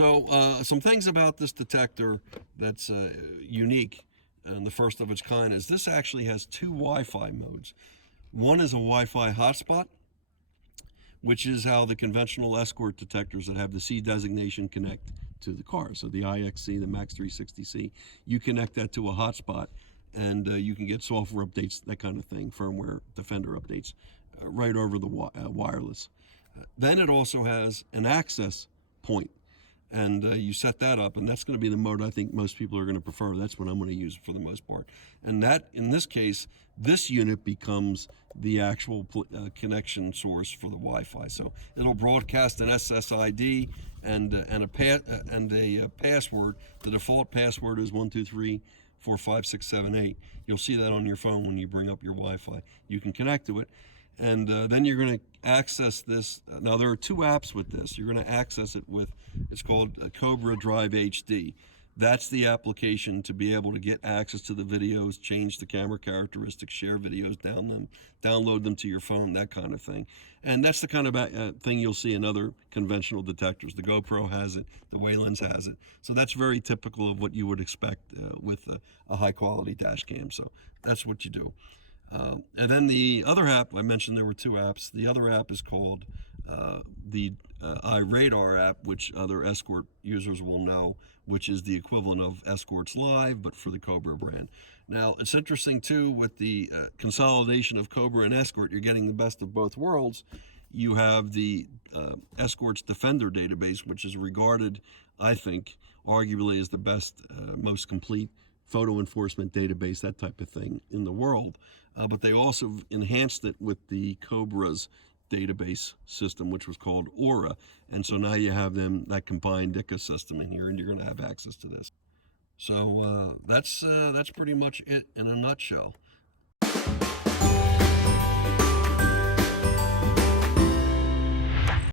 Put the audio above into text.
So some things about this detector that's unique and the first of its kind is this actually has two Wi-Fi modes. One is a Wi-Fi hotspot, which is how the conventional escort detectors that have the C designation connect to the car. So the IXC, the MAX 360C, you connect that to a hotspot, and you can get software updates, that kind of thing, firmware, Defender updates, right over the wireless. Then it also has an access point, and you set that up, and that's going to be the mode I think most people are going to prefer. That's what I'm going to use for the most part. And that, in this case, this unit becomes the actual connection source for the Wi-Fi. So it'll broadcast an SSID and a password. The default password is 1234567 8. You'll see that on your phone when you bring up your Wi-Fi. You can connect to it. And then you're going to access this. Now, there are two apps with this. You're going to access it with, it's called Cobra Drive HD. That's the application to be able to get access to the videos, change the camera characteristics, share videos, download them to your phone, that kind of thing. And that's the kind of thing you'll see in other conventional detectors. The GoPro has it, the Wayland's has it. So that's very typical of what you would expect with a high-quality dash cam. So that's what you do. And then the other app, I mentioned there were two apps. The other app is called the iRadar app, which other Escort users will know, which is the equivalent of Escort's Live, but for the Cobra brand. Now, it's interesting, too, with the consolidation of Cobra and Escort, you're getting the best of both worlds. You have the Escort's Defender database, which is regarded, I think, arguably as the best, most complete photo enforcement database, that type of thing in the world. But they also enhanced it with the Cobra's database system, which was called Aura. And so now you have that combined ecosystem in here, and you're going to have access to this. So that's pretty much it in a nutshell.